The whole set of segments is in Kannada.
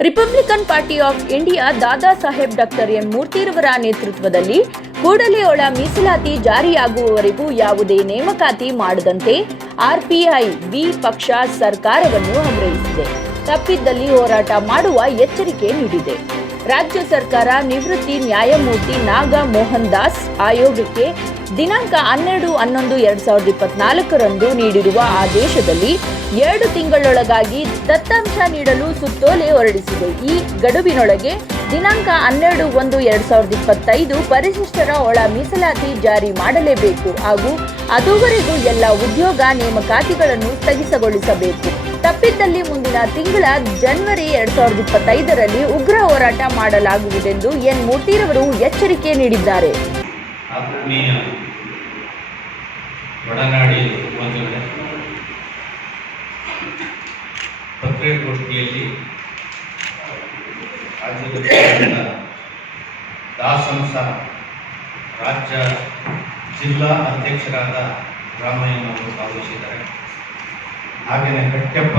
Republican party of India Dada Saheb doctor M ಮೂರ್ತಿರವರ ನೇತೃತ್ವದಲ್ಲಿ ಕೂಡಲೇ ಒಳ ಮೀಸಲಾತಿ ಜಾರಿಯಾಗುವವರೆಗೂ ಯಾವುದೇ ನೇಮಕಾತಿ ಮಾಡದಂತೆ ಆರ್ಪಿಐ ಬಿ ಪಕ್ಷ ಸರ್ಕಾರವನ್ನು ಆಗ್ರಹಿಸಿದೆ. ತಪ್ಪಿದ್ದಲ್ಲಿ ಹೋರಾಟ ಮಾಡುವ ಎಚ್ಚರಿಕೆ ನೀಡಿದೆ. ರಾಜ್ಯ ಸರ್ಕಾರ ನಿವೃತ್ತಿ ನ್ಯಾಯಮೂರ್ತಿ ನಾಗಾ ಮೋಹನ್ ದಾಸ್ ಆಯೋಗಕ್ಕೆ ದಿನಾಂಕ ಹನ್ನೆರಡು, ಹನ್ನೊಂದು, ಎರಡ್ ಸಾವಿರದ ಇಪ್ಪತ್ನಾಲ್ಕರಂದು ನೀಡಿರುವ ಆದೇಶದಲ್ಲಿ ಎರಡು ತಿಂಗಳೊಳಗಾಗಿ ದತ್ತಾಂಶ ನೀಡಲು ಸುತ್ತೋಲೆ ಹೊರಡಿಸಿದೆ. ಈ ಗಡುವಿನೊಳಗೆ ದಿನಾಂಕ ಹನ್ನೆರಡು, ಒಂದು, ಎರಡ್ ಸಾವಿರದ ಇಪ್ಪತ್ತೈದು ಪರಿಶಿಷ್ಟರ ಒಳ ಮೀಸಲಾತಿ ಜಾರಿ ಮಾಡಲೇಬೇಕು ಹಾಗೂ ಅದುವರೆಗೂ ಎಲ್ಲ ಉದ್ಯೋಗ ನೇಮಕಾತಿಗಳನ್ನು ಸ್ಥಗಿತಗೊಳಿಸಬೇಕು. ತಪ್ಪಿದ್ದಲ್ಲಿ ಮುಂದಿನ ತಿಂಗಳ ಜನವರಿ ಎರಡ್ ಸಾವಿರದ ಇಪ್ಪತ್ತೈದರಲ್ಲಿ ಉಗ್ರ ಹೋರಾಟ ಮಾಡಲಾಗುವುದೆಂದು ಎನ್. ಮೂರ್ತಿರವರು ಎಚ್ಚರಿಕೆ ನೀಡಿದ್ದಾರೆ. ಆತ್ಮೀಯ ಒಡನಾಡಿ ಬಂಧುಗಳೇ, ಪತ್ರಿಕಾಗೋಷ್ಠಿಯಲ್ಲಿ ರಾಜ್ಯದ ದಾಸಂಸ ರಾಜ್ಯ ಜಿಲ್ಲಾ ಅಧ್ಯಕ್ಷರಾದ ರಾಮಯ್ಯನವರು ಭಾಗವಹಿಸಿದ್ದಾರೆ. ಹಾಗೆಯೇ ಕಟ್ಟೆಪ್ಪ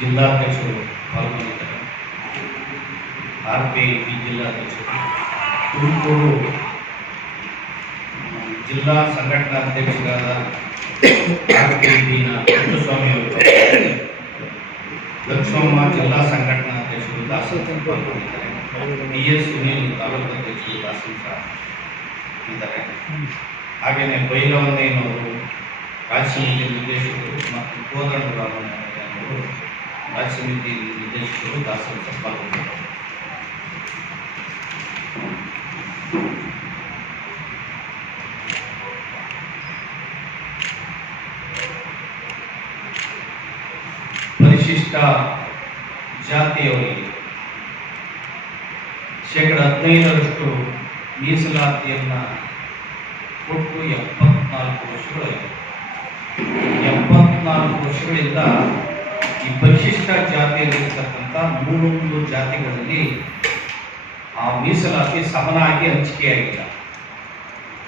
ಜಿಲ್ಲಾಧ್ಯಕ್ಷರು ಪಾಲ್ಗೊಂಡಿದ್ದಾರೆ. R P ಜಿಲ್ಲಾಧ್ಯಕ್ಷರು. ತುಮಕೂರು ಜಿಲ್ಲಾ ಸಂಘಟನಾ ಅಧ್ಯಕ್ಷರಾದ ಅವರು ಲಕ್ಷ್ಮಮ್ಮ ಜಿಲ್ಲಾ ಸಂಘಟನಾಧ್ಯಕ್ಷರು ದಾಸನ್ ಪಾಲ್ಗೊಂಡಿದ್ದಾರೆ ಬಿ ಎಸ್ ಸುನೀಲ್ ತಾಲೂಕು ಅಧ್ಯಕ್ಷರು ದಾಸನ್ ಸಹ ಇದ್ದಾರೆ ಹಾಗೆಯೇ ಬೈಲವನ್ನೇನವರು ರಾಜ್ಯ ಸಮಿತಿ ನಿರ್ದೇಶಕರು ಮತ್ತು ಕೋದಂಡರಾಮಯ್ಯನವರು ರಾಜ್ಯ ಸಮಿತಿ ನಿರ್ದೇಶಕರು ದಾಸರು ಸಹ ಪಾಲ್ಗೊಂಡಿದ್ದಾರೆ. ಪರಿಶಿಷ್ಟ ಜಾತಿಯವರಿಗೆ ಶೇಕಡ ಹದಿನೈದರಷ್ಟು ಮೀಸಲಾತಿಯನ್ನು ಕೊಟ್ಟು ಎಪ್ಪತ್ನಾಲ್ಕು ವರ್ಷಗಳಿವೆ ಎಪ್ಪತ್ನಾಲ್ಕು ವರ್ಷಗಳಿಂದ ಈ ಪರಿಶಿಷ್ಟ ಜಾತಿಯಲ್ಲಿರ್ತಕ್ಕಂಥ ಮೂರೊಂದು ಜಾತಿಗಳಲ್ಲಿ ಆ ಮೀಸಲಾತಿ ಸಮನಾಗಿ ಹಂಚಿಕೆಯಾಗಿಲ್ಲ.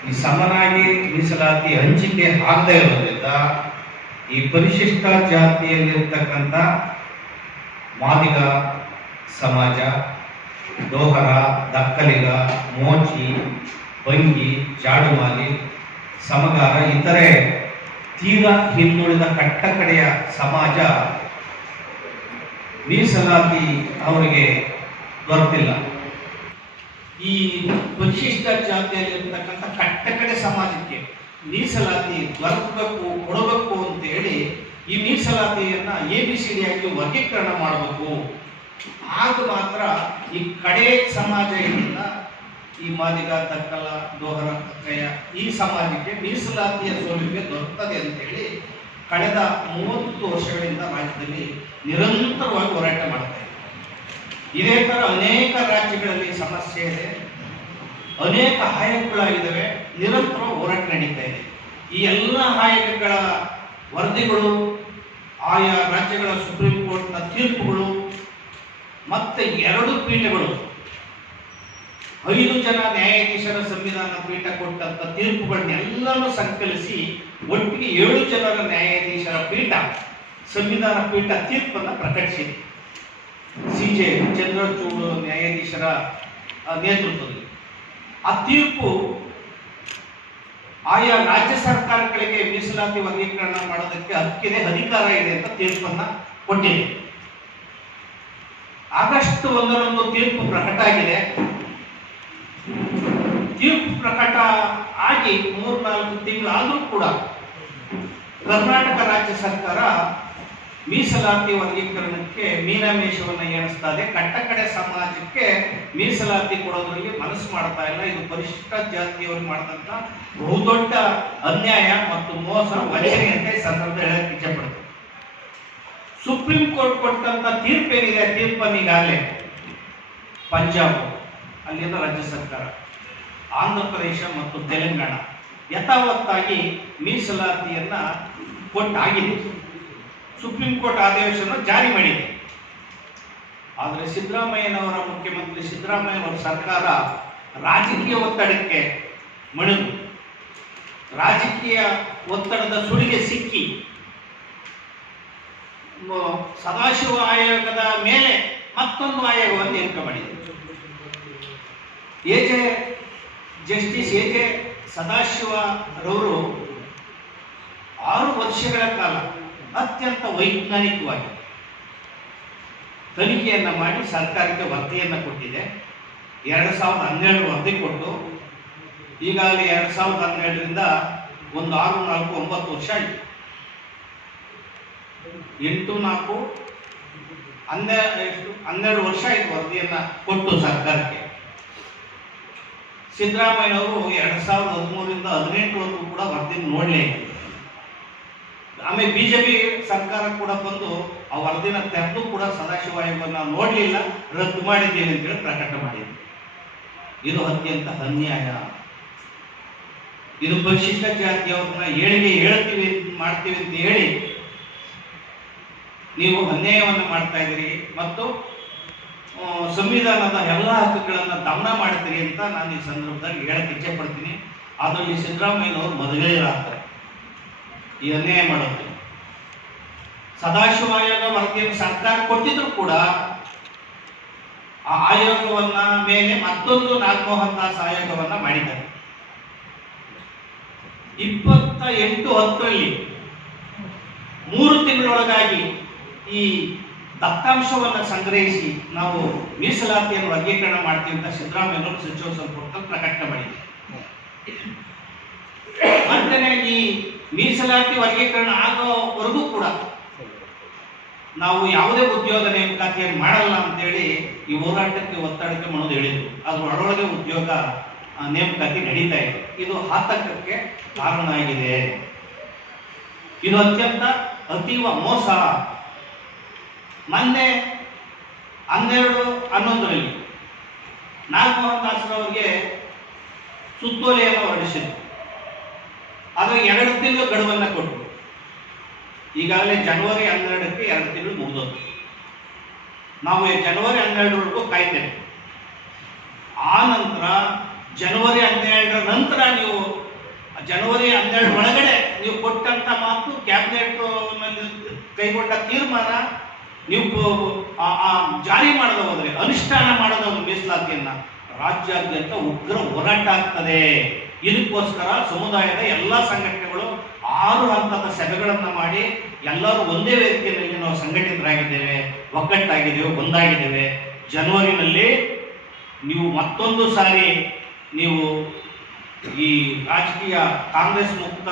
ಈ ಸಮನಾಗಿ ಮೀಸಲಾತಿ ಹಂಚಿಕೆ ಆಗದೇ ಇರೋದ್ರಿಂದ ಈ ಪರಿಶಿಷ್ಟ ಜಾತಿಯಲ್ಲಿರ್ತಕ್ಕಂಥ ಮಾದಿಗ ಸಮಾಜ, ಡೋಹರ, ದಕ್ಕಲಿಗ, ಮೋಚಿ, ಬಂಗಿ, ಜಾಡುಮಾಲಿ, ಸಮಗಾರ ಇತರೆ ತೀರಾ ಹಿಂದುಳಿದ ಕಟ್ಟಕಡೆಯ ಸಮಾಜ ಮೀಸಲಾತಿ ಅವರಿಗೆ ದೊರೆತಿಲ್ಲ ಈ ಪರಿಶಿಷ್ಟ ಜಾತಿಯಲ್ಲಿರ್ತಕ್ಕಂಥ ಕಟ್ಟಕಡೆ ಸಮಾಜಕ್ಕೆ ಮೀಸಲಾತಿ ದೊರಕಬೇಕು ಕೊಡಬೇಕು ಅಂತ ಹೇಳಿ ಈ ಮೀಸಲಾತಿಯನ್ನ ಎ ಬಿ ಸಿ ಡಿ ಆಗಿ ವರ್ಗೀಕರಣ ಮಾಡಬೇಕು. ಆಗ ಮಾತ್ರ ಈ ಕಡೆ ಸಮಾಜ ಏನಿಲ್ಲ, ಈ ಮಾದಿಗ, ದಕ್ಕಲ ದೋಹರ ಕಕ್ಕಯ್ಯ ಈ ಸಮಾಜಕ್ಕೆ ಮೀಸಲಾತಿಯ ಸೌಲಭ್ಯ ದೊರಕುತ್ತದೆ ಅಂತೇಳಿ ಕಳೆದ ಮೂವತ್ತು ವರ್ಷಗಳಿಂದ ರಾಜ್ಯದಲ್ಲಿ ನಿರಂತರವಾಗಿ ಹೋರಾಟ ಮಾಡ್ತಾ ಇದೆ ಇದೇ ತರ ಅನೇಕ ರಾಜ್ಯಗಳಲ್ಲಿ ಸಮಸ್ಯೆ ಇದೆ. ಅನೇಕ ಹಾಯಕಗಳಾಗಿದ್ದಾವೆ ನಿರಂತರ ಹೋರಾಟ ನಡೀತಾ ಇದೆ. ಈ ಎಲ್ಲ ಹಾಯಕಗಳ ವರದಿಗಳು ಆಯಾ ರಾಜ್ಯಗಳ ಸುಪ್ರೀಂ ಕೋರ್ಟ್ನ ತೀರ್ಪುಗಳು, ಮತ್ತೆ ಎರಡು ಪೀಠಗಳು. ಐದು ಜನ ನ್ಯಾಯಾಧೀಶರ ಸಂವಿಧಾನ ಪೀಠ ಕೊಟ್ಟಂತ ತೀರ್ಪುಗಳನ್ನೆಲ್ಲನೂ ಸಂಕಲಿಸಿ ಒಟ್ಟಿಗೆ ಏಳು ಜನರ ನ್ಯಾಯಾಧೀಶರ ಪೀಠ ಸಂವಿಧಾನ ಪೀಠ ತೀರ್ಪನ್ನು ಪ್ರಕಟಿಸಿದೆ. ಸಿ ಜೆ ಚಂದ್ರಚೂಡ್ ನ್ಯಾಯಾಧೀಶರ ನೇತೃತ್ವದಲ್ಲಿ. ಆ ತೀರ್ಪು ಆಯಾ ರಾಜ್ಯ ಸರ್ಕಾರಗಳಿಗೆ ಮೀಸಲಾತಿ ವರ್ಗೀಕರಣ ಮಾಡೋದಕ್ಕೆ ಹಕ್ಕಿದೆ ಅಧಿಕಾರ ಇದೆ ಅಂತ ತೀರ್ಪನ್ನ ಕೊಟ್ಟಿದೆ. ಆಗಸ್ಟ್ ಒಂದರಂದು ತೀರ್ಪು ಪ್ರಕಟ ಆಗಿದೆ. ತೀರ್ಪು ಪ್ರಕಟ ಆಗಿ ಮೂರ್ನಾಲ್ಕು ತಿಂಗಳಾದರೂ ಕೂಡ ಕರ್ನಾಟಕ ರಾಜ್ಯ ಸರ್ಕಾರ ಮೀಸಲಾತಿ ವರ್ಗೀಕರಣಕ್ಕೆ ಮೀನಮೇಷವನ್ನು ಎಣಿಸ್ತಾ ಇದೆ. ಕಟ್ಟಕಡೆ ಸಮಾಜಕ್ಕೆ ಮೀಸಲಾತಿ ಕೊಡೋದ್ರಲ್ಲಿ ಮನಸ್ಸು ಮಾಡ್ತಾ ಇಲ್ಲ. ಇದು ಪರಿಶಿಷ್ಟ ಜಾತಿಯವರು ಮಾಡಿದಂತ ಬಹುದೊಡ್ಡ ಅನ್ಯಾಯ ಮತ್ತು ಮೋಸ, ವಂಚನೆ ಅಂತ ಈ ಸಂದರ್ಭ ಹೇಳಕ್ಕೆ ಇಚ್ಛೆಪಡ್ತೀನಿ ಸುಪ್ರೀಂ ಕೋರ್ಟ್ ಕೊಟ್ಟಂತ ತೀರ್ಪೇನಿದೆ? ತೀರ್ಪನ್ನು ಈಗಾಗಲೇ ಪಂಜಾಬ್, ಅಲ್ಲಿಂದ ರಾಜ್ಯ ಸರ್ಕಾರ ಆಂಧ್ರ ಪ್ರದೇಶ ಮತ್ತು ತೆಲಂಗಾಣ ಯಥಾವತ್ತಾಗಿ ಮೀಸಲಾತಿಯನ್ನ ಕೊಟ್ಟಾಗಿದೆ. ಸುಪ್ರೀಂ ಕೋರ್ಟ್ ಆದೇಶವನ್ನು ಜಾರಿ ಮಾಡಿದೆ. ಆದರೆ ಸಿದ್ದರಾಮಯ್ಯನವರ ಮುಖ್ಯಮಂತ್ರಿ ಸಿದ್ದರಾಮಯ್ಯನವರ ಸರ್ಕಾರ ರಾಜಕೀಯ ಒತ್ತಡಕ್ಕೆ ಮಣಿದು. ರಾಜಕೀಯ ಒತ್ತಡದ ಸುಳಿಗೆ ಸಿಕ್ಕಿ. ಸದಾಶಿವ ಆಯೋಗದ ಮೇಲೆ ಮತ್ತೊಂದು ಆಯೋಗವನ್ನು ನೇಮಕ ಮಾಡಿದೆ. A J justice A J ಸದಾಶಿವರವರು ಆರು ವರ್ಷಗಳ ಕಾಲ ಅತ್ಯಂತ ವೈಜ್ಞಾನಿಕವಾಗಿ. ತನಿಖೆಯನ್ನು ಮಾಡಿ ಸರ್ಕಾರಕ್ಕೆ ವರದಿಯನ್ನು ಕೊಟ್ಟಿದೆ. ಎರಡು ಸಾವಿರದ ಹನ್ನೆರಡು ವರದಿ ಕೊಟ್ಟು, ಈಗಾಗಲೇ ಎರಡು ಸಾವಿರದ ಹನ್ನೆರಡರಿಂದ ಒಂದು ಆರು, ನಾಲ್ಕು, ಒಂಬತ್ತು ವರ್ಷ ಆಯಿತು. ಎಂಟು, ನಾಲ್ಕು ಹನ್ನೆರಡು ಹನ್ನೆರಡು ವರ್ಷ ಆಯಿತು ವರದಿಯನ್ನು ಕೊಟ್ಟು ಸರ್ಕಾರಕ್ಕೆ. ಸಿದ್ದರಾಮಯ್ಯ ಅವರು ಎರಡು ಸಾವಿರದ ಹದಿಮೂರರಿಂದ ಹದಿನೆಂಟರವರೆಗೂ ಕೂಡ ವರದಿ ನೋಡಲೇ ಇಲ್ಲ. ಆಮೇಲೆ ಬಿಜೆಪಿ ಸರ್ಕಾರ ಕೂಡ ಬಂದು ಆ ವರದಿನ ತೆರೆದು ಕೂಡ ಸದಾಶಿವ ಆಯೋಗವನ್ನು ನೋಡಲಿಲ್ಲ, ರದ್ದು ಮಾಡಿದ್ದೇನೆ ಅಂತೇಳಿ ಪ್ರಕಟ ಮಾಡಿದೆ ಇದು ಅತ್ಯಂತ ಅನ್ಯಾಯ. ಇದು ಪರಿಶಿಷ್ಟ ಜಾತಿಯವ್ರನ್ನ ಏಳಿಗೆ ಹೇಳ್ತೀವಿ ಮಾಡ್ತೀವಿ ಅಂತ ಹೇಳಿ ನೀವು ಅನ್ಯಾಯವನ್ನು ಮಾಡ್ತಾ ಇದ್ದೀರಿ ಮತ್ತು ಸಂವಿಧಾನದ ಎಲ್ಲ ಹಕ್ಕುಗಳನ್ನು ದಮನ ಮಾಡ್ತೀರಿ ಅಂತ ನಾನು ಈ ಸಂದರ್ಭದಲ್ಲಿ ಹೇಳಕ್ಕೆ ಇಚ್ಛೆ ಪಡ್ತೀನಿ. ಅದರಲ್ಲಿ ಸಿದ್ದರಾಮಯ್ಯನವರು ಮೊದಲೇರಾಗ್ತಾರೆ ಈ ಅನ್ಯಾಯ ಮಾಡೋದು ಸದಾಶಿವ ಆಯೋಗ ವರದಿಯನ್ನು ಸರ್ಕಾರ ಕೊಟ್ಟಿದ್ರು ಕೂಡ ಆ ಆಯೋಗವನ್ನ ಮೇಲೆ ಮತ್ತೊಂದು ನಾಗಮೋಹನ್ ದಾಸ್ ಆಯೋಗವನ್ನ ಮಾಡಿದ್ದಾರೆ. ಇಪ್ಪತ್ತ ಎಂಟು ಹತ್ತರಲ್ಲಿ ಮೂರು ತಿಂಗಳೊಳಗಾಗಿ ಈ ದತ್ತಾಂಶವನ್ನ ಸಂಗ್ರಹಿಸಿ ನಾವು ಮೀಸಲಾತಿಯನ್ನು ವರ್ಗೀಕರಣ ಮಾಡ್ತೀವಿ ಅಂತ ಸಿದ್ದರಾಮಯ್ಯ ಸಚಿವ ಸಂಪುಟ ಪ್ರಕಟ ಮಾಡಿದೆ ಮತ್ತೆ ಈ ಮೀಸಲಾತಿ ವರ್ಗೀಕರಣ ಆಗೋವರೆಗೂ ಕೂಡ ನಾವು ಯಾವುದೇ ಉದ್ಯೋಗ ನೇಮಕಾತಿಯನ್ನು ಮಾಡಲ್ಲ ಅಂತೇಳಿ ಈ ಹೋರಾಟಕ್ಕೆ ಒತ್ತಡಕ್ಕೆ ಮನೋದು ಹೇಳಿದ್ರು. ಅದು ಒಳಗೆ ಉದ್ಯೋಗ ನೇಮಕಾತಿ ನಡೀತಾ ಇದೆ. ಇದು ಆತಂಕಕ್ಕೆ ಕಾರಣ ಆಗಿದೆ ಇದು ಅತ್ಯಂತ ಅತೀವ ಮೋಸ. ಮೊನ್ನೆ ಹನ್ನೆರಡು, ಹನ್ನೊಂದರಲ್ಲಿ ನಾಗಮೋಹನ್ ದಾಸರವರಿಗೆ ಸುತ್ತೋಲೆಯನ್ನು ಹೊರಡಿಸಿದ್ರು. ಅದು ಎರಡು ತಿಂಗಳು ಗಡುವನ್ನ ಕೊಟ್ಟರು. ಈಗಾಗಲೇ ಜನವರಿ ಹನ್ನೆರಡಕ್ಕೆ ಎರಡು ತಿಂಗಳು ಮುಗಿದೋದು ನಾವು ಜನವರಿ ಹನ್ನೆರಡರವರೆಗೂ ಕಾಯ್ತೇವೆ. ಆ ನಂತರ ಜನವರಿ ಹನ್ನೆರಡರ ನಂತರ ನೀವು, ಜನವರಿ ಹನ್ನೆರಡು ಒಳಗಡೆ ನೀವು ಕೊಟ್ಟಂತ ಮಾತು ಕ್ಯಾಬಿನೆಟ್ ಕೈಗೊಂಡ ತೀರ್ಮಾನ ನೀವು ಜಾರಿ ಮಾಡದ ಹೋದ್ರೆ, ಅನುಷ್ಠಾನ ಮಾಡದ ಮೀಸಲಾತಿಯನ್ನ ರಾಜ್ಯಾದ್ಯಂತ ಉಗ್ರ ಹೋರಾಟ ಆಗ್ತದೆ. ಇದಕ್ಕೋಸ್ಕರ ಸಮುದಾಯದ ಎಲ್ಲ ಸಂಘಟನೆಗಳು ಆರು ಹಂತದ ಸಭೆಗಳನ್ನು ಮಾಡಿ ಎಲ್ಲರೂ ಒಂದೇ ವೇದಿಕೆಯಲ್ಲಿ ನಾವು ಸಂಘಟಿತರಾಗಿದ್ದೇವೆ, ಒಗ್ಗಟ್ಟಾಗಿದ್ದೇವೆ, ಒಂದಾಗಿದ್ದೇವೆ. ಜನವರಿನಲ್ಲಿ ನೀವು ಮತ್ತೊಂದು ಸಾರಿ ನೀವು ಈ ರಾಜಕೀಯ ಕಾಂಗ್ರೆಸ್ ಮುಕ್ತ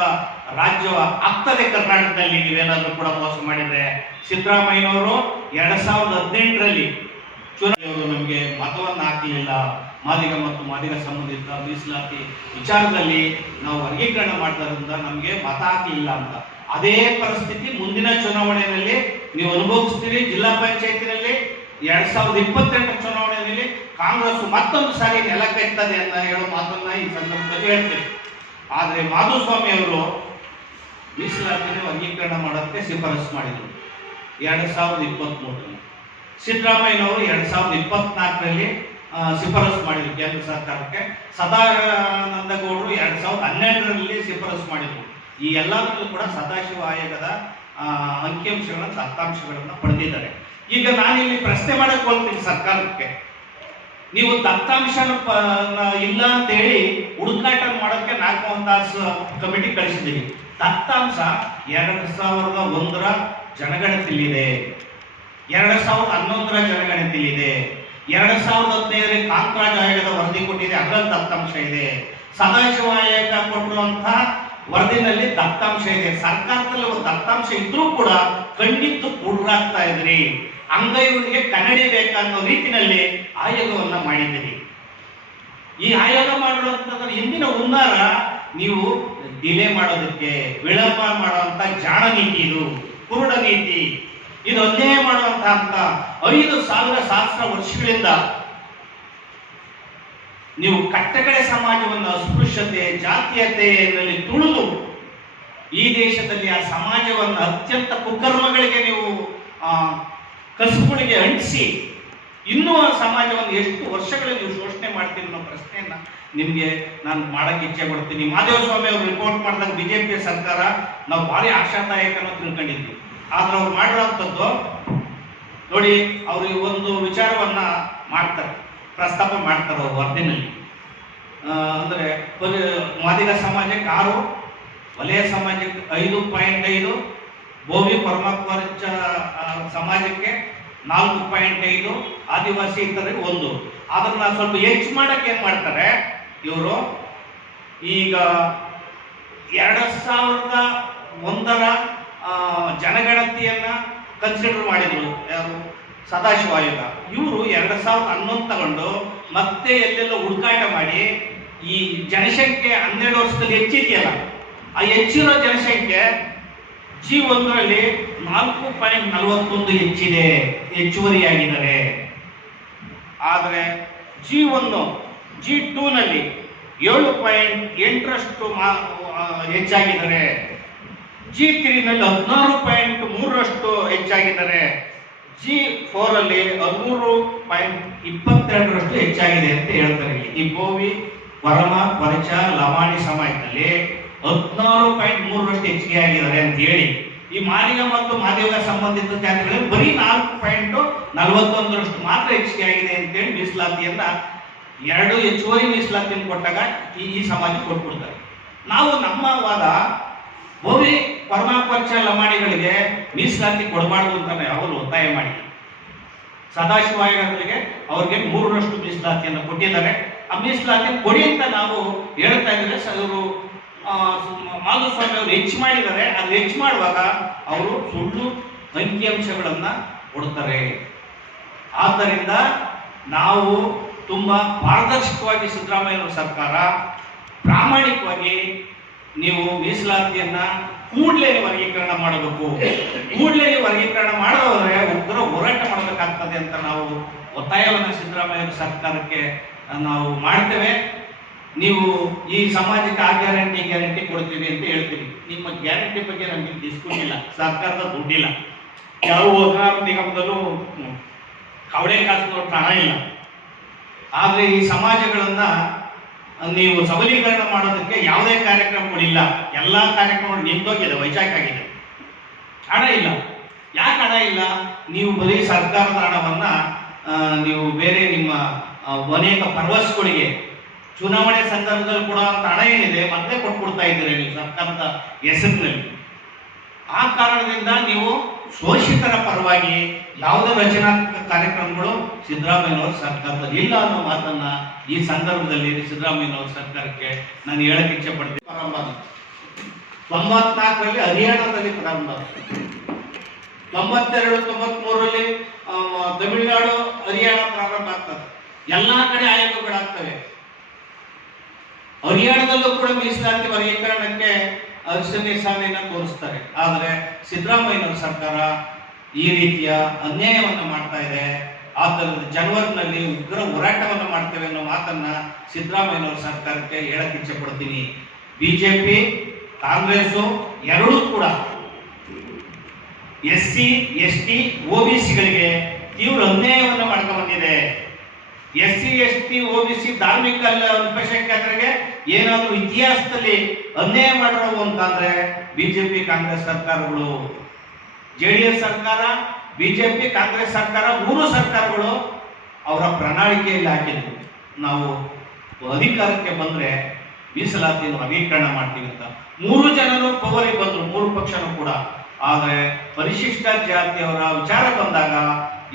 ರಾಜ್ಯ ಆಗ್ತದೆ ಕರ್ನಾಟಕದಲ್ಲಿ ನೀವೇನಾದ್ರೂ ಕೂಡ ಮೋಸ ಮಾಡಿದ್ರೆ, ಸಿದ್ದರಾಮಯ್ಯನವರು ಎರಡ್ ಸಾವಿರದ ಹದಿನೆಂಟರಲ್ಲಿ ಚುನಾವಣೆಯವರು ನಮಗೆ ಮತವನ್ನು ಹಾಕಲಿಲ್ಲ. ಮಾದಿಗ ಮತ್ತು ಮಾದಿಗ ಸಂಬಂಧಿತ ಮೀಸಲಾತಿ ವಿಚಾರದಲ್ಲಿ ನಾವು ವರ್ಗೀಕರಣ ಮಾಡಿದ್ರಿಂದ ನಮಗೆ ಮತ ಇಲ್ಲ ಅಂತ. ಅದೇ ಪರಿಸ್ಥಿತಿ ಮುಂದಿನ ಚುನಾವಣೆಯಲ್ಲಿ ನೀವು ಅನುಭವಿಸ್ತೀರಿ, ಜಿಲ್ಲಾ ಪಂಚಾಯತಿನಲ್ಲಿ ಎರಡ್ ಸಾವಿರದ ಇಪ್ಪತ್ತೆಂಟರ ಚುನಾವಣೆಯಲ್ಲಿ ಕಾಂಗ್ರೆಸ್ ಮತ್ತೊಂದು ಸಾರಿ ನೆಲ ಇರ್ತದೆ ಅಂತ ಹೇಳೋ ಮಾತನ್ನ ಈ ಸಂದರ್ಭದಲ್ಲಿ ಹೇಳ್ತೀವಿ ಆದರೆ ಮಾಧುಸ್ವಾಮಿ ಅವರು ಮೀಸಲಾತಿನ ವರ್ಗೀಕರಣ ಮಾಡೋಕ್ಕೆ ಶಿಫಾರಸು ಮಾಡಿದರು. ಎರಡ್ ಸಾವಿರದ ಇಪ್ಪತ್ತ್ ಮೂರರಲ್ಲಿ ಸಿದ್ದರಾಮಯ್ಯನವರು ಎರಡ್ ಸಾವಿರದ ಇಪ್ಪತ್ನಾಲ್ಕರಲ್ಲಿ ಶಿಫಾರಸು ಮಾಡಿದ್ರು ಕೇಂದ್ರ ಸರ್ಕಾರಕ್ಕೆ. ಸದಾನಂದ ಗೌಡರು ಎರಡ್ ಸಾವಿರದ ಹನ್ನೆರಡರಲ್ಲಿ ಶಿಫಾರಸು ಮಾಡಿದ್ರು. ಈ ಎಲ್ಲದರಲ್ಲೂ ಕೂಡ ಸದಾಶಿವ ಆಯೋಗದ ಆ, ದತ್ತಾಂಶಗಳನ್ನು ಪಡೆದಿದ್ದಾರೆ. ಈಗ ನಾನಿಲ್ಲಿ ಪ್ರಶ್ನೆ ಮಾಡಕ್ ಹೋಗ್ತೀನಿ ಸರ್ಕಾರಕ್ಕೆ. ನೀವು ದತ್ತಾಂಶ ಪ- ಅಂತ ಇಲ್ಲ ಅಂತೇಳಿ ಹುಡುಕಾಟ ಮಾಡೋಕ್ಕೆ ನಾಲ್ಕು ದಾಸ್ ಕಮಿಟಿ ಕಳಿಸಿದ್ದೀವಿ. ದತ್ತಾಂಶ ಎರಡು ಸಾವಿರದ ಒಂದರ ಜನಗಣತಿಲಿದೆ. ಎರಡು ಸಾವಿರದ ಹನ್ನೊಂದರ ಜನಗಣತಿಲಿದೆ. ಎರಡ್ ಸಾವಿರದ ಹದಿನೈದರಲ್ಲಿ ಕಾಂತರಾಜ್ ಆಯೋಗದ ವರದಿ ಕೊಟ್ಟಿದೆ. ಅದರಲ್ಲಿ ದತ್ತಾಂಶ ಇದೆ. ಸದಾಶಿವ ಆಯೋಗ ಕೊಟ್ಟಿರುವಂತಹ ವರದಿನಲ್ಲಿ ದತ್ತಾಂಶ ಇದೆ. ಸರ್ಕಾರದಲ್ಲಿ ಒಂದು ದತ್ತಾಂಶ ಇದ್ರೂ ಕೂಡ ಖಂಡಿತ ಕುಡ್ರಾಗ್ತಾ ಇದ್ರಿ. ಅಂಗೈಗಳಿಗೆ ಕನ್ನಡಿ ಬೇಕನ್ನೋ ರೀತಿನಲ್ಲಿ ಆಯೋಗವನ್ನ ಮಾಡಿದ್ದೀರಿ. ಈ ಆಯೋಗ ಮಾಡಿರುವಂತದ್ರ ಹಿಂದಿನ ಹುನ್ನಾರ ನೀವು ಡಿಲೇ ಮಾಡೋದಕ್ಕೆ, ವಿಳಂಬ ಮಾಡುವಂತ ಜಾಣ ನೀತಿ ಇದು ಕುರುಡ ನೀತಿ ಇದು ಅನ್ಯಾಯ ಮಾಡುವಂತ ಅಂತ ಐದು ಸಾವಿರ ಸಹಸ್ರ ವರ್ಷಗಳಿಂದ ನೀವು ಕಟ್ಟಕಡೆ ಸಮಾಜವನ್ನು ಅಸ್ಪೃಶ್ಯತೆ ಜಾತೀಯತೆಯಲ್ಲಿ ತುಳಿದು ಈ ದೇಶದಲ್ಲಿ ಆ ಸಮಾಜವನ್ನು ಅತ್ಯಂತ ಕುಕರ್ಮಗಳಿಗೆ ನೀವು, ಆ ಕಸುಗಳಿಗೆ ಅಂಟಿಸಿ ಇನ್ನೂ ಆ ಸಮಾಜವನ್ನು ಎಷ್ಟು ವರ್ಷಗಳು ನೀವು ಶೋಷಣೆ ಮಾಡ್ತೀರಿ ಅನ್ನೋ ಪ್ರಶ್ನೆಯನ್ನ ನಿಮಗೆ ನಾನು ಮಾಡಕ್ಕೆ ಇಚ್ಛೆ ಪಡ್ತೀನಿ. ಮಾದೇವಸ್ವಾಮಿ ಅವರು ರಿಪೋರ್ಟ್ ಮಾಡಿದಾಗ ಬಿಜೆಪಿ ಸರ್ಕಾರ ನಾವು ಭಾರಿ ಆಶಾದಾಯಕ ತಿಳ್ಕೊಂಡಿದ್ವಿ. ಆದ್ರೆ ಅವ್ರು ಮಾಡಿರೋಂಥದ್ದು ನೋಡಿ, ಅವರು ಒಂದು ವಿಚಾರವನ್ನ ಮಾಡ್ತಾರೆ, ಪ್ರಸ್ತಾಪ ಮಾಡ್ತಾರೆ ಅವರು ವರದಿನಲ್ಲಿ. ಅಂದರೆ ಮಾದಿಗ ಸಮಾಜಕ್ಕೆ ಆರು, ವಲಯ ಸಮಾಜಕ್ಕೆ ಐದು ಪಾಯಿಂಟ್ ಐದು ಭೂಮಿ ಪರಮಾತ್ಮರ್ಚ ಸಮಾಜಕ್ಕೆ ನಾಲ್ಕು ಪಾಯಿಂಟ್ ಐದು, ಆದಿವಾಸಿ ಇತರರಿಗೆ ಒಂದು. ಅದನ್ನ ಸ್ವಲ್ಪ ಹೆಚ್ಚು ಮಾಡಕ್ಕೆ ಏನು ಮಾಡ್ತಾರೆ, ಇವರು ಈಗ ಎರಡು ಸಾವಿರದ ಒಂದರ ಜನಗಣತಿಯನ್ನ ಕನ್ಸಿಡರ್ ಮಾಡಿದ್ರು, ಯಾರು? ಸದಾಶಿವ ಆಯೋಗ ಇವರು ಎರಡು ಸಾವಿರದ ಹನ್ನೊಂದು ತಗೊಂಡು ಮತ್ತೆ ಎಲ್ಲೆಲ್ಲ ಹುಡುಕಾಟ ಮಾಡಿ ಈ ಜನಸಂಖ್ಯೆ ಹನ್ನೆರಡು ವರ್ಷದಲ್ಲಿ ಹೆಚ್ಚಿದೆಯಲ್ಲ, ಆ ಹೆಚ್ಚಿರೋ ಜನಸಂಖ್ಯೆ ಜಿ ಒಂದರಲ್ಲಿ ನಾಲ್ಕು ಪಾಯಿಂಟ್ ನಲವತ್ತೊಂದು ಹೆಚ್ಚಿದೆ, ಹೆಚ್ಚುವರಿಯಾಗಿದ್ದಾರೆ. ಆದರೆ ಜಿ ಒಂದು, ಜಿ ಟೂನಲ್ಲಿ ಏಳು ಪಾಯಿಂಟ್ ಎಂಟರಷ್ಟು ಹೆಚ್ಚಾಗಿದ್ದಾರೆ. ಜಿ ತ್ರೀನಲ್ಲಿ ಹದಿನಾರು ಪಾಯಿಂಟ್ ಮೂರರಷ್ಟು ಹೆಚ್ಚಾಗಿದ್ದಾರೆ. ಜಿ ಫೋರ್ ಅಲ್ಲಿ ಹದಿಮೂರು ಪಾಯಿಂಟ್ ಇಪ್ಪತ್ತೆರಡರಷ್ಟು ಹೆಚ್ಚಾಗಿದೆ ಅಂತ ಹೇಳ್ತಾರೆ. ಈ ಬೋವಿ, ವರಮ ವರಚ ಲಮಾಣಿ ಸಮಾಜದಲ್ಲಿ ಹದಿನಾರು ಪಾಯಿಂಟ್ ಮೂರರಷ್ಟು ಹೆಚ್ಚಿಗೆ ಆಗಿದ್ದಾರೆ ಅಂತ ಹೇಳಿ. ಈ ಮಾಲಿಗ ಮತ್ತು ಮಾದಿಗ ಸಂಬಂಧಿತ ಜಾತಿಗಳಲ್ಲಿ ಬರೀ ನಾಲ್ಕು ಪಾಯಿಂಟ್ ನಲವತ್ತೊಂದರಷ್ಟು ಮಾತ್ರ ಹೆಚ್ಚಿಗೆ ಆಗಿದೆ ಅಂತೇಳಿ ಮೀಸಲಾತಿಯನ್ನ ಎರಡು ಹೆಚ್ಚುವರಿ ಮೀಸಲಾತಿಯನ್ನು ಕೊಟ್ಟಾಗ ಈ ಸಮಾಜಕ್ಕೆ ಕೊಟ್ಬಿಡ್ತಾರೆ. ನಾವು ನಮ್ಮ ವಾದ ಭೂಮಿ ಪರಮಾಪರ್ಚ ಲಮಾಣಿಗಳಿಗೆ ಮೀಸಲಾತಿ ಕೊಡಬಾರ್ದು ಅಂತಾನೆ ಅವರು ಒತ್ತಾಯ ಮಾಡಿ. ಸದಾಶಿವ ಆಯೋಗಗಳಿಗೆ ಅವ್ರಿಗೆ ಮೂರರಷ್ಟು ಮೀಸಲಾತಿಯನ್ನು ಕೊಟ್ಟಿದ್ದಾರೆ. ಆ ಮೀಸಲಾತಿ ಕೊಡಿ ಅಂತ ನಾವು ಹೇಳ್ತಾ ಇದ್ರೆ ಅವರು ಮಾಧುಸ್ವಾಮಿ ಅವರು ಹೆಚ್ಚು ಮಾಡಿದ್ದಾರೆ. ಅದು ಹೆಚ್ಚು ಮಾಡುವಾಗ ಅವರು ಸುಳ್ಳು ಅಂಕಿಅಂಶಗಳನ್ನ ಕೊಡ್ತಾರೆ. ಆದ್ದರಿಂದ ನಾವು ತುಂಬಾ ಪಾರದರ್ಶಕವಾಗಿ ಸಿದ್ದರಾಮಯ್ಯ ಸರ್ಕಾರ ಪ್ರಾಮಾಣಿಕವಾಗಿ ನೀವು ಮೀಸಲಾತಿಯನ್ನ ಕೂಡಲೇ ವರ್ಗೀಕರಣ ಮಾಡಬೇಕು. ಕೂಡ್ಲೇ ವರ್ಗೀಕರಣ ಮಾಡೋದ್ರೆ ಉಗ್ರ ಹೋರಾಟ ಮಾಡಬೇಕಾಗ್ತದೆ ಅಂತ ನಾವು ಒತ್ತಾಯವನ್ನು ಸಿದ್ದರಾಮಯ್ಯ ಸರ್ಕಾರಕ್ಕೆ ನಾವು ಮಾಡ್ತೇವೆ. ನೀವು ಈ ಸಮಾಜಕ್ಕೆ ಆ ಗ್ಯಾರಂಟಿ ಗ್ಯಾರಂಟಿ ಕೊಡ್ತೀವಿ ಅಂತ ಹೇಳ್ತೀವಿ. ನಿಮ್ಮ ಗ್ಯಾರಂಟಿ ಬಗ್ಗೆ ನಮಗೆ ಡಿಸ್ಕೂಟ್ ಇಲ್ಲ ಸರ್ಕಾರದ ದುಡ್ಡಿಲ್ಲ. ಯಾವ ಹೋದಾರ ನಿಗಮದಲ್ಲೂ ಕವಳೆ ಕಾಸು ಹಣ ಇಲ್ಲ. ಆದರೆ ಈ ಸಮಾಜಗಳನ್ನ ನೀವು ಸಬಲೀಕರಣ ಮಾಡೋದಕ್ಕೆ ಯಾವುದೇ ಕಾರ್ಯಕ್ರಮಗಳಿಲ್ಲ. ಎಲ್ಲಾ ಕಾರ್ಯಕ್ರಮಗಳು ನಿಂತೋಗಿದೆ ವೈಜಾಗ್ ಆಗಿದೆ. ಹಣ ಇಲ್ಲ. ಯಾಕೆ ಹಣ ಇಲ್ಲ? ನೀವು ಬರೀ ಸರ್ಕಾರದ ಹಣವನ್ನ ನೀವು ಬೇರೆ ನಿಮ್ಮ ಅನೇಕ ಪರ್ವಸ್ಗಳಿಗೆ, ಚುನಾವಣೆ ಸಂದರ್ಭದಲ್ಲಿ ಕೂಡ ಹಣ ಏನಿದೆ, ಮತ್ತೆ ಕೊಟ್ಬಿಡ್ತಾ ಇದ್ದೀರಿ ನೀವು ಸರ್ಕಾರದ ಹೆಸರಿನಲ್ಲಿ. ಆ ಕಾರಣದಿಂದ ನೀವು ಶೋಷಿತರ ಪರವಾಗಿ ಯಾವುದೇ ರಚನಾತ್ಮಕ ಕಾರ್ಯಕ್ರಮಗಳು ಸಿದ್ದರಾಮಯ್ಯನವರ ಸರ್ಕಾರದಲ್ಲಿ ಇಲ್ಲ ಅನ್ನೋ ಮಾತನ್ನ ಈ ಸಂದರ್ಭದಲ್ಲಿ ಸಿದ್ದರಾಮಯ್ಯನವರ ಸರ್ಕಾರಕ್ಕೆ ನಾನು ಹೇಳಕ್ಕೆ ಇಚ್ಛೆ ಪಡ್ತೀನಿ ಪ್ರಾರಂಭ. ತೊಂಬತ್ನಾಲ್ಕರಲ್ಲಿ ಹರಿಯಾಣದಲ್ಲಿ ಪ್ರಾರಂಭ. ತೊಂಬತ್ತೆರಡು ತೊಂಬತ್ ಮೂರರಲ್ಲಿ ತಮಿಳುನಾಡು, ಹರಿಯಾಣ ಪ್ರಾರಂಭ ಆಗ್ತದೆ ಎಲ್ಲಾ ಕಡೆ ಆಯೋಗಗಳಾಗ್ತವೆ ಹರಿಯಾಣದಲ್ಲೂ ಕೂಡ ಮೀಸಲಾತಿ ವರ್ಗೀಕರಣಕ್ಕೆ ಅರ್ಚನೆ ಸಾಲಿನ ತೋರಿಸ್ತಾರೆ ಆದರೆ ಸಿದ್ದರಾಮಯ್ಯನವರ ಸರ್ಕಾರ ಈ ರೀತಿಯ ಅನ್ಯಾಯವನ್ನು ಮಾಡ್ತಾ ಇದೆ. ಆ ಜನವರಿನಲ್ಲಿ ಉಗ್ರ ಹೋರಾಟವನ್ನು ಮಾಡ್ತೇವೆ ಅನ್ನೋ ಮಾತನ್ನ ಸಿದ್ದರಾಮಯ್ಯನವರ ಸರ್ಕಾರಕ್ಕೆ ಹೇಳಕ್ ಇಚ್ಛೆ ಪಡ್ತೀನಿ. ಬಿಜೆಪಿ ಕಾಂಗ್ರೆಸ್ ಎರಡೂ ಕೂಡ ಎಸ್ ಸಿ ಎಸ್ ಟಿ ಗಳಿಗೆ ತೀವ್ರ ಅನ್ಯಾಯವನ್ನು ಮಾಡ್ಕೊಂಡು ಬಂದಿದೆ. S C S T C ಧಾರ್ಮಿಕ ಅಲ್ಪಸಂಖ್ಯಾತರಿಗೆ ಏನಾದ್ರೂ ಇತಿಹಾಸದಲ್ಲಿ ಅನ್ಯಾಯ ಮಾಡಿರೋ ಅಂತಂದ್ರೆ ಬಿಜೆಪಿ ಕಾಂಗ್ರೆಸ್ ಸರ್ಕಾರಗಳು. ಜೆಡಿಎಸ್ ಸರ್ಕಾರ ಬಿಜೆಪಿ ಕಾಂಗ್ರೆಸ್ ಸರ್ಕಾರ, ಮೂರು ಸರ್ಕಾರಗಳು ಅವರ ಪ್ರಣಾಳಿಕೆಯಲ್ಲಿ ಹಾಕಿದ್ರು. ನಾವು ಅಧಿಕಾರಕ್ಕೆ ಬಂದ್ರೆ ಮೀಸಲಾತಿಯನ್ನು ನವೀಕರಣ ಮಾಡ್ತೀವಿ ಅಂತ. ಮೂರು ಜನರು ಪವರಿಗೆ ಬಂದ್ರು, ಮೂರು ಪಕ್ಷನೂ ಕೂಡ. ಆದರೆ ಪರಿಶಿಷ್ಟ ಜಾತಿಯವರ ವಿಚಾರ ಬಂದಾಗ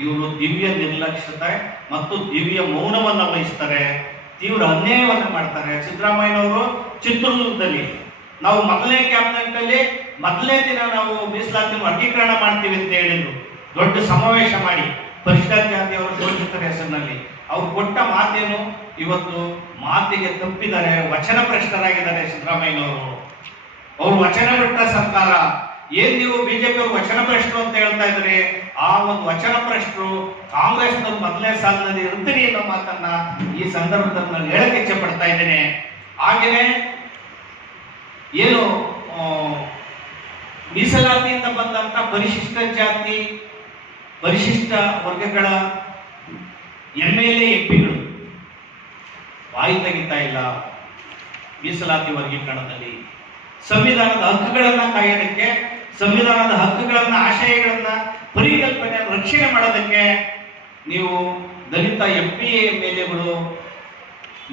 ಇವರು ದಿವ್ಯ ನಿರ್ಲಕ್ಷ್ಯತೆ ಮತ್ತು ದಿವ್ಯ ಮೌನವನ್ನು ವಹಿಸ್ತಾರೆ, ತೀವ್ರ ಅನ್ಯಾಯವನ್ನು ಮಾಡ್ತಾರೆ. ಸಿದ್ದರಾಮಯ್ಯನವರು ಚಿತ್ರದುರ್ಗದಲ್ಲಿ. ನಾವು ಮೊದಲನೇ ಕ್ಯಾಬಿನೆಟ್ ಅಲ್ಲಿ ಮೊದಲನೇ ದಿನ ನಾವು ಮೀಸಲಾತಿ ವರ್ಗೀಕರಣ ಮಾಡ್ತೀವಿ ಅಂತ ಹೇಳಿದ್ರು. ದೊಡ್ಡ ಸಮಾವೇಶ ಮಾಡಿ ಪರಿಶಿಷ್ಟ ಅವರು ಶೋಷಿತರ ಹೆಸರಿನಲ್ಲಿ. ಅವ್ರು ಕೊಟ್ಟ ಮಾತೇನು? ಇವತ್ತು ಮಾತಿಗೆ ತಪ್ಪಿದ್ದಾರೆ ವಚನ ಭ್ರಷ್ಟರಾಗಿದ್ದಾರೆ ಸಿದ್ದರಾಮಯ್ಯನವರು. ಅವ್ರು ವಚನ ಬಿಟ್ಟ ಸರ್ಕಾರ. ಏನ್ ನೀವು ಬಿಜೆಪಿ ಅವರು ವಚನ ಭ್ರಷ್ಟರು ಅಂತ ಹೇಳ್ತಾ ಇದ್ರೆ? ಆ ಒಂದು ವಚನ ಭ್ರಷ್ಟರು ಕಾಂಗ್ರೆಸ್ ಮೊದಲನೇ ಸಾಲಿನಲ್ಲಿ ಇರ್ತೀರಿ ಅನ್ನೋ ಮಾತನ್ನ ಈ ಸಂದರ್ಭದಲ್ಲಿ ನಾನು ಹೇಳಕ್ಕೆ ಇಚ್ಛೆ ಪಡ್ತಾ ಇದ್ದೇನೆ. ಹಾಗೇನೆ ಏನು ಮೀಸಲಾತಿಯಿಂದ ಬಂದಂತ ಪರಿಶಿಷ್ಟ ಜಾತಿ, ಪರಿಶಿಷ್ಟ ವರ್ಗಗಳ ಎಂ ಎಲ್ ಎ ಎಂಪಿಗಳು. ಬಾಯಿ ತೆಗಿತಾ ಇಲ್ಲ ಮೀಸಲಾತಿ ವರ್ಗೀಕರಣದಲ್ಲಿ. ಸಂವಿಧಾನದ ಹಕ್ಕುಗಳನ್ನ ಕಾಯೋದಕ್ಕೆ, ಸಂವಿಧಾನದ ಹಕ್ಕುಗಳನ್ನ, ಆಶಯಗಳನ್ನ, ಪರಿಕಲ್ಪನೆ, ರಕ್ಷಣೆ ಮಾಡೋದಕ್ಕೆ ನೀವು Dalit M P, M L ಎಗಳು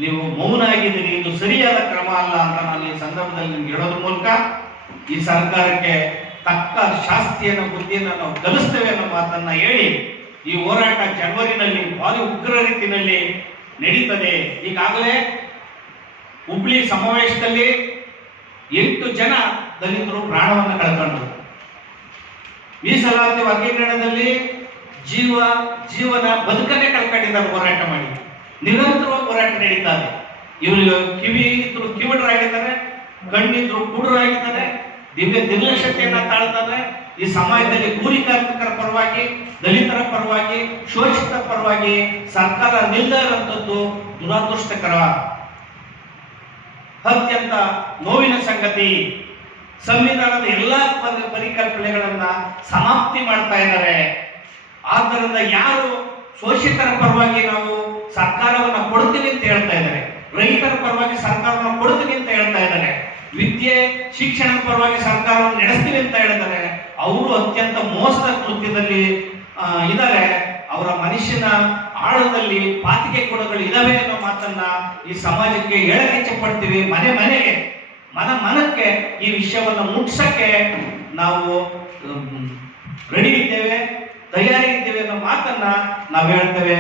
ನೀವು ಮೌನ ಆಗಿದ್ದೀರಿ ಇದು ಸರಿಯಾದ ಕ್ರಮ ಅಲ್ಲ ಅಂತ ನಾನು ಈ ಸಂದರ್ಭದಲ್ಲಿ ನಿಮ್ಗೆ ಹೇಳೋದ್ರ ಮೂಲಕ ಈ ಸರ್ಕಾರಕ್ಕೆ ತಕ್ಕ ಶಾಸ್ತಿಯನ್ನು, ಬುದ್ಧಿಯನ್ನು ನಾವು ಕಲಿಸ್ತೇವೆ ಅನ್ನೋ ಮಾತನ್ನ ಹೇಳಿ ಈ ಹೋರಾಟ ಜನವರಿನಲ್ಲಿ, ಭಾರಿ ಉಗ್ರ ರೀತಿಯಲ್ಲಿ ನಡೀತದೆ. ಈಗಾಗಲೇ ಹುಬ್ಳಿ ಸಮಾವೇಶದಲ್ಲಿ ಎಂಟು ಜನ ದಲಿತರು ಪ್ರಾಣವನ್ನು ಕಳ್ಕೊಂಡ್ರು ಮೀಸಲಾತಿ ವರ್ಗೀಕರಣದಲ್ಲಿ ಜೀವ, ಜೀವನ ಬದುಕನ್ನೇ ಕಳ್ಕೊಂಡಿದ್ದಾರೆ ಹೋರಾಟ ಮಾಡಿ. ನಿರಂತರವಾಗಿ ಹೋರಾಟ ನಡೀತಾರೆ ಇವರು ಕಿವಿ ಇದ್ರು ಕಿವಿಡರಾಗಿದ್ದಾರೆ, ಕಣ್ಣಿದ್ರು ಕುರುಡರಾಗಿದ್ದಾರೆ ದಿವ್ಯ ನಿರ್ಲಕ್ಷ್ಯತೆಯನ್ನ ತಾಳ್ತಾನೆ ಈ ಸಮಾಜದಲ್ಲಿ ಕೂಲಿ ಕಾರ್ಮಿಕರ ಪರವಾಗಿ, ದಲಿತರ ಪರವಾಗಿ, ಶೋಷಿತರ ಪರವಾಗಿ ಸರ್ಕಾರ ಇರುವಂತದ್ದು ದುರದೃಷ್ಟಕರ ಅತ್ಯಂತ ನೋವಿನ ಸಂಗತಿ. ಸಂವಿಧಾನದ ಎಲ್ಲಾ ಪರಿ- ಪರಿಕಲ್ಪನೆಗಳನ್ನ ಸಮಾಪ್ತಿ ಮಾಡ್ತಾ ಇದ್ದಾರೆ. ಆದ್ದರಿಂದ ಯಾರು ಶೋಷಿತರ ಪರವಾಗಿ ನಾವು ಸರ್ಕಾರವನ್ನ ಕೊಡ್ತೀವಿ ಅಂತ ಹೇಳ್ತಾ ಇದ್ದಾರೆ. ರೈತರ ಪರವಾಗಿ ಸರ್ಕಾರವನ್ನು ಕೊಡ್ತೀವಿ ಅಂತ ಹೇಳ್ತಾ ಇದ್ದಾರೆ. ವಿದ್ಯೆ ಶಿಕ್ಷಣದ ಪರವಾಗಿ ಸರ್ಕಾರವನ್ನು ನಡೆಸ್ತೀವಿ ಅಂತ ಹೇಳ್ತಾರೆ ಅವರು ಅತ್ಯಂತ ಮೋಸದ ಕೃತ್ಯದಲ್ಲಿ ಇದ್ದಾರೆ. ಅವರ ಮನುಷ್ಯನ ಆಳದಲ್ಲಿ ಪಾತಿಕೆ ಗುಣಗಳು ಇದಾವೆ ಅನ್ನೋ ಮಾತನ್ನ ಈ ಸಮಾಜಕ್ಕೆ ಇಚ್ಛೆ ಪಡ್ತೀವಿ ಮನೆ ಮನೆಗೆ, ಮನ ಮನಕ್ಕೆ ಈ ವಿಷಯವನ್ನ ಮುಟ್ಸಕ್ಕೆ ನಾವು ರೆಡಿ ಇದ್ದೇವೆ, ತಯಾರಿ ಇದ್ದೇವೆ ಅನ್ನೋ ಮಾತನ್ನ ನಾವು ಹೇಳ್ತೇವೆ.